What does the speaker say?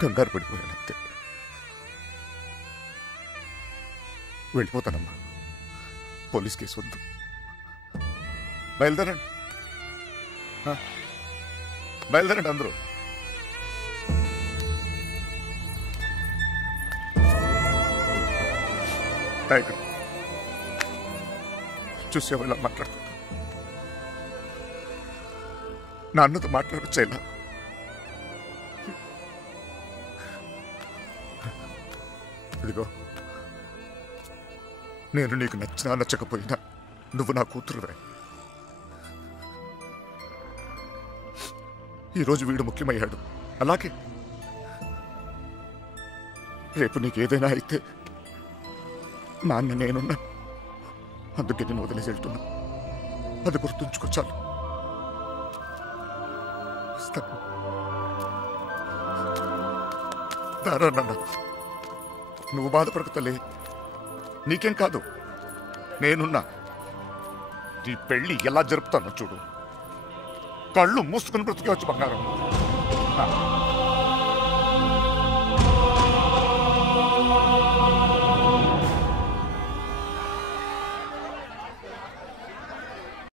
కంగారు పడిపోయాను అంతే. వెళ్ళిపోతానమ్మా. పోలీస్ కేసు వద్దు. బయలుదేరండి, బయలుదేరండి అందరూ. టైగర్ చూసావు ఇలా మాట్లాడుతున్నా? నాన్నతో మాట్లాడొచ్చేలా. ఇదిగో, నేను నీకు నచ్చినా నచ్చకపోయినా నువ్వు నా కూతురువే. ఈరోజు వీడు ముఖ్యమయ్యాడు, అలాగే రేపు నీకేదైనా అయితే నాన్న నేనున్నా. అందుకే నేను వదిలేసి వెళ్తున్నా. అది గుర్తుంచుకో చాలు. దారా నాన్న, నువ్వు బాధపడకతలే. నీకేం కాదు, నేనున్నా. నీ పెళ్లి ఎలా జరుపుతానో చూడు. కళ్ళు మూసుకుని బ్రతికేవచ్చు బంగారం.